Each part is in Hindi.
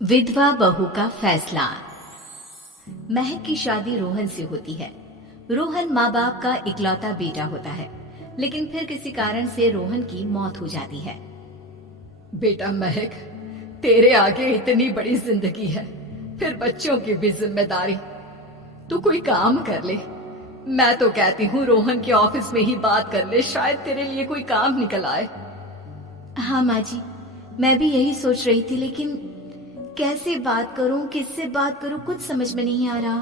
विधवा बहू का फैसला। महक की शादी रोहन से होती है। रोहन माँ बाप का इकलौता बेटा होता है, लेकिन फिर किसी कारण से रोहन की मौत हो जाती है। बेटा महक, तेरे आगे इतनी बड़ी जिंदगी है, फिर बच्चों की भी जिम्मेदारी। तू कोई काम कर ले। मैं तो कहती हूँ रोहन के ऑफिस में ही बात कर ले, शायद तेरे लिए कोई काम निकल आए। हाँ माँ जी, मैं भी यही सोच रही थी, लेकिन कैसे बात करूं, किससे बात करूं, कुछ समझ में नहीं आ रहा।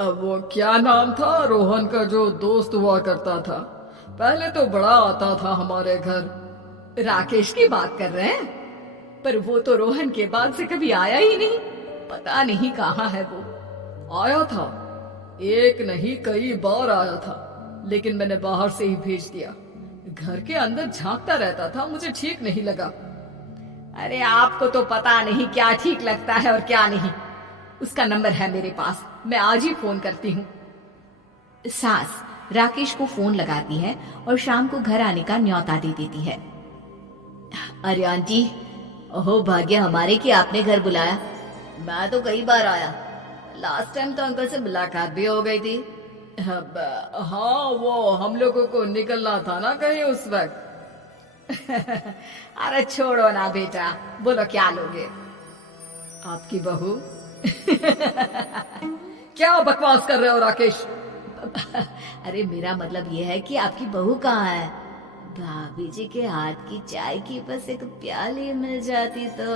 अब वो क्या नाम था रोहन का जो दोस्त हुआ करता था, पहले तो बड़ा आता था हमारे घर। राकेश की बात कर रहे हैं? पर वो तो रोहन के बाद से कभी आया ही नहीं, पता नहीं कहाँ है वो। आया था, एक नहीं कई बार आया था, लेकिन मैंने बाहर से ही भेज दिया। घर के अंदर झांकता रहता था, मुझे ठीक नहीं लगा। अरे आपको तो पता नहीं क्या ठीक लगता है और क्या नहीं। उसका नंबर है मेरे पास, मैं आज ही फोन करती हूँ। सास राकेश को फोन लगाती है और शाम को घर आने का न्योता दे देती है। अरे आंटी, ओहो भाग्य हमारे कि आपने घर बुलाया। मैं तो कई बार आया, लास्ट टाइम तो अंकल से मुलाकात भी हो गई थी। हाँ, वो हम लोगों को निकलना था ना कहीं उस वक्त। अरे छोड़ो ना बेटा, बोलो क्या लोगे? आपकी बहू। क्या बकवास कर रहे हो राकेश? अरे मेरा मतलब ये है कि आपकी बहू कहाँ है? भाभी जी के हाथ की चाय की बस एक प्याली मिल जाती तो।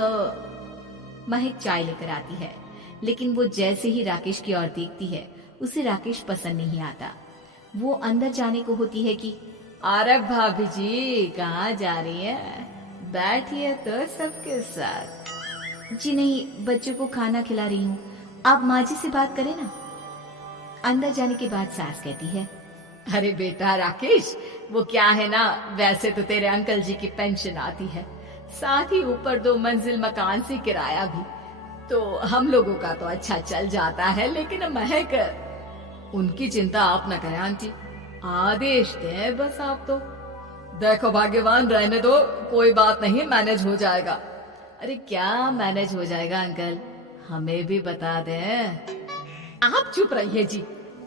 महक चाय लेकर आती है, लेकिन वो जैसे ही राकेश की ओर देखती है, उसे राकेश पसंद नहीं आता। वो अंदर जाने को होती है कि अरे भाभी जी कहाँ जा रही है? बैठिए तो सबके साथ। जी नहीं, बच्चों को खाना खिला रही हूँ, आप माँ जी से बात करें ना। अंदर जाने के बाद सास कहती है, अरे बेटा राकेश, वो क्या है ना, वैसे तो तेरे अंकल जी की पेंशन आती है, साथ ही ऊपर 2 मंजिल मकान से किराया भी, तो हम लोगों का तो अच्छा चल जाता है। लेकिन महक, उनकी चिंता आप न करें आंटी, आदेश दें बस आप तो। देखो भाग्यवान, रहने दो, कोई बात नहीं, मैनेज हो जाएगा। अरे क्या मैनेज हो जाएगा अंकल, हमें भी बता दें। आप चुप रहिए जी।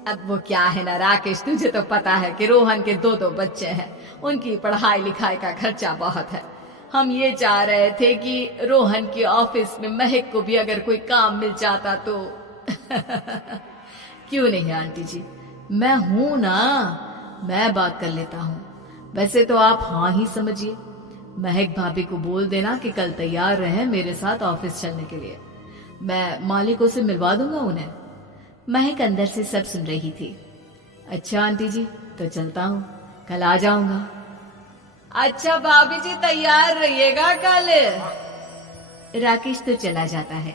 अब वो क्या है ना राकेश, तुझे तो पता है कि रोहन के 2 बच्चे हैं, उनकी पढ़ाई लिखाई का खर्चा बहुत है। हम ये चाह रहे थे कि रोहन के ऑफिस में महक को भी अगर कोई काम मिल जाता तो। क्यों नहीं आंटी जी, मैं हूं ना, मैं बात कर लेता हूँ। वैसे तो आप हाँ ही समझिए। महक भाभी को बोल देना कि कल तैयार रहे मेरे साथ ऑफिस चलने के लिए, मैं मालिकों से मिलवा दूंगा उन्हें। महक अंदर से सब सुन रही थी। अच्छा आंटी जी, तो चलता हूँ, कल आ जाऊंगा। अच्छा भाभी जी, तैयार रहिएगा कल। राकेश तो चला जाता है,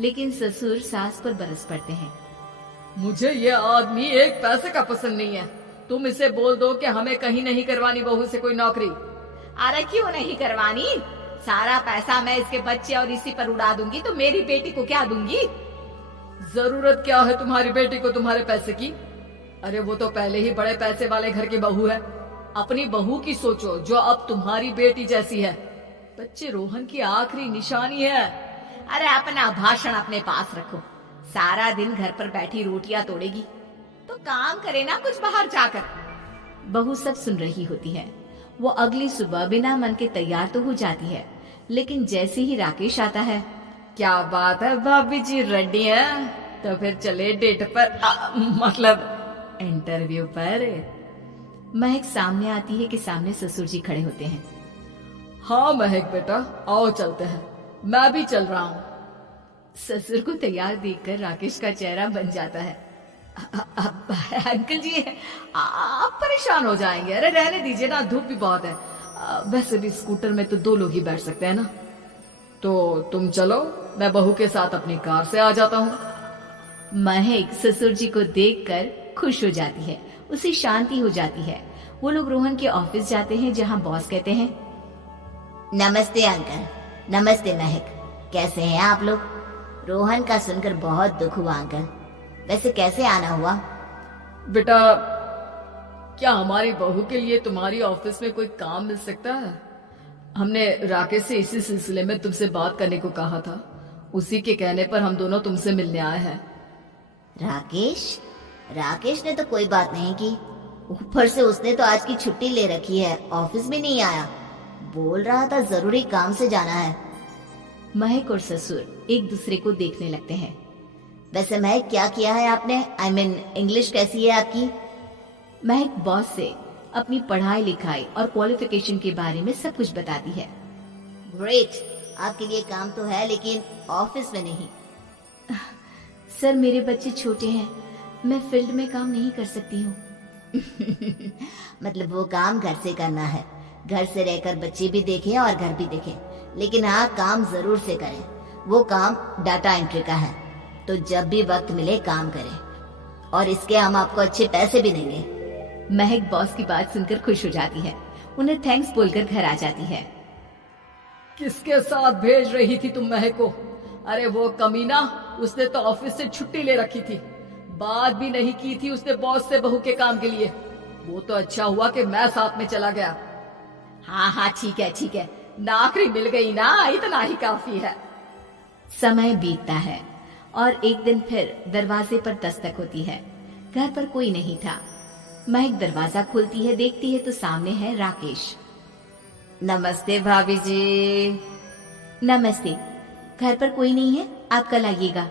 लेकिन ससुर सास पर बरस पड़ते हैं। मुझे ये आदमी एक पैसे का पसंद नहीं है। तुम इसे बोल दो कि हमें कहीं नहीं करवानी बहू से कोई नौकरी। अरे क्यों नहीं करवानी? सारा पैसा मैं इसके बच्चे और इसी पर उड़ा दूंगी, तो मेरी बेटी को क्या दूंगी? जरूरत क्या है तुम्हारी बेटी को तुम्हारे पैसे की? अरे वो तो पहले ही बड़े पैसे वाले घर की बहू है। अपनी बहू की सोचो जो अब तुम्हारी बेटी जैसी है। बच्चे रोहन की आखिरी निशानी है। अरे अपना भाषण अपने पास रखो, सारा दिन घर पर बैठी रोटियां तोड़ेगी, तो काम करे ना कुछ बाहर जाकर। बहू सब सुन रही होती है। वो अगली सुबह बिना मन के तैयार तो हो जाती है, लेकिन जैसे ही राकेश आता है, क्या बात है भाभी जी, रेडी है? तो फिर चले डेट पर, मतलब इंटरव्यू पर। महक सामने आती है कि सामने ससुर जी खड़े होते हैं। हाँ महक बेटा, आओ चलते हैं, मैं भी चल रहा हूँ। ससुर को तैयार देखकर राकेश का चेहरा बन जाता है। अंकल जी, आप परेशान हो जाएंगे। अरे रहने दीजिए ना, धूप भी बहुत है। वैसे भी स्कूटर में तो 2 लोग ही बैठ सकते हैं ना। तो तुम चलो, मैं बहू के साथ अपनी कार से आ जाता हूँ। महक ससुर जी को देखकर खुश हो जाती है, उसे शांति हो जाती है। वो लोग रोहन के ऑफिस जाते हैं, जहाँ बॉस कहते हैं, नमस्ते अंकल। नमस्ते महक, कैसे हैं आप लोग? रोहन का सुनकर बहुत दुख हुआ अंकल। वैसे कैसे आना हुआ? बेटा, क्या हमारी बहू के लिए तुम्हारी ऑफिस में कोई काम मिल सकता है? हमने राकेश से इसी सिलसिले में तुमसे बात करने को कहा था। उसी के कहने पर हम दोनों तुमसे मिलने आए हैं। राकेश ने तो कोई बात नहीं की। ऊपर से उसने तो आज की छुट्टी ले रखी है, ऑफिस भी नहीं आया। बोल रहा था जरूरी काम से जाना है। महक और ससुर एक दूसरे को देखने लगते हैं। वैसे महक, क्या किया है आपने? I mean, इंग्लिश कैसी है आपकी? महक बॉस से अपनी पढ़ाई लिखाई और क्वालिफिकेशन के बारे में सब कुछ बताती है। ग्रेट, आपके लिए काम तो है लेकिन ऑफिस में नहीं। सर, मेरे बच्चे छोटे हैं, मैं फील्ड में काम नहीं कर सकती हूँ। मतलब वो काम घर से करना है, घर से रहकर बच्चे भी देखें और घर भी देखें, लेकिन हाँ, काम जरूर से करें। वो काम डाटा एंट्री का है, तो जब भी वक्त मिले काम करें, और इसके हम आपको अच्छे पैसे भी देंगे। महक बॉस की बात सुनकर खुश हो जाती है, उन्हें थैंक्स बोलकर घर आ जाती है। किसके साथ भेज रही थी तुम महक को? अरे वो कमीना, उसने तो ऑफिस से छुट्टी ले रखी थी, बात भी नहीं की थी उसने बॉस से बहू के काम के लिए। वो तो अच्छा हुआ कि मैं साथ में चला गया। हाँ, ठीक है, नौकरी मिल गई ना, इतना ही काफी है। समय बीतता है और एक दिन फिर दरवाजे पर दस्तक होती है। घर पर कोई नहीं था। महक दरवाजा खोलती है, देखती है तो सामने है राकेश। नमस्ते भाभी जी। नमस्ते, घर पर कोई नहीं है, आप कल आइएगा।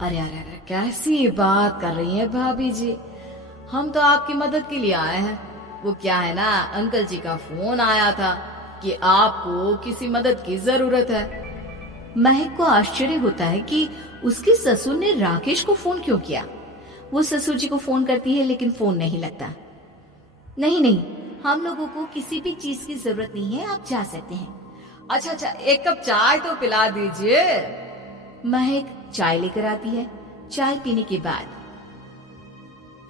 अरे कैसी बात कर रही हैं भाभी जी, हम तो आपकी मदद के लिए आए हैं। वो क्या है ना, अंकल जी का फोन आया था कि आपको किसी मदद की जरूरत है। महक को आश्चर्य होता है कि उसके ससुर ने राकेश को फोन क्यों किया। वो ससुर जी को फोन करती है लेकिन फोन नहीं लगता। नहीं, हम लोगों को किसी भी चीज की जरूरत नहीं है, आप जा सकते हैं। अच्छा, एक कप चाय तो पिला दीजिए। महक चाय लेकर आती है। चाय पीने के बाद,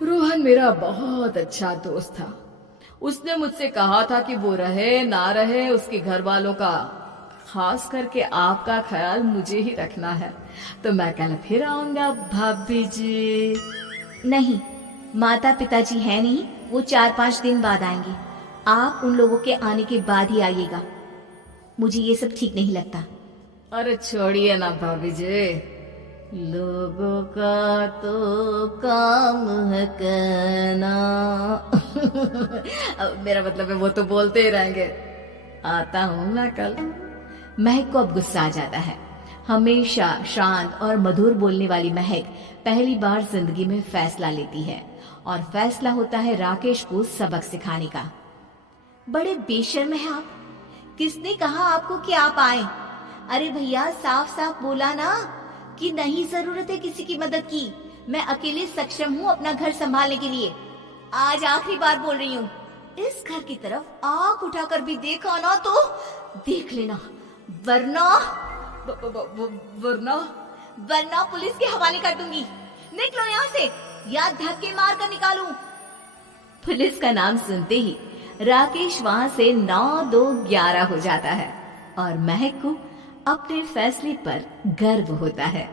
रोहन मेरा बहुत अच्छा दोस्त था, उसने मुझसे कहा था कि वो रहे ना रहे, उसके घर वालों का, खास करके आपका ख्याल मुझे ही रखना है, तो मैं कल फिर आऊंगा भाभी जी। नहीं, माता पिताजी है नहीं, वो 4-5 दिन बाद आएंगे। आप उन लोगों के आने के बाद ही आइएगा। मुझे ये सब ठीक नहीं लगता। अरे छोड़िए ना भाभी जी, लोगों का तो काम है कहना। मेरा मतलब है वो तो बोलते ही रहेंगे। आता हूँ मैं कल। महक को अब गुस्सा आ जाता है। हमेशा शांत और मधुर बोलने वाली महक पहली बार जिंदगी में फैसला लेती है, और फैसला होता है राकेश को सबक सिखाने का। बड़े बेशर्म हैं आप। किसने कहा आपको कि आप आए? अरे भैया, साफ साफ बोला ना कि नहीं जरूरत है किसी की मदद की। मैं अकेले सक्षम हूँ अपना घर संभालने के लिए। आज आखिरी बार बोल रही हूँ, इस घर की तरफ आंख उठाकर भी देखा ना तो देख लेना, वरना पुलिस के हवाले कर दूंगी। निकलो यहाँ से, या धक्के मार कर निकालूं। पुलिस का नाम सुनते ही राकेश वहां से 9-2-11 हो जाता है, और महक को अपने फैसले पर गर्व होता है।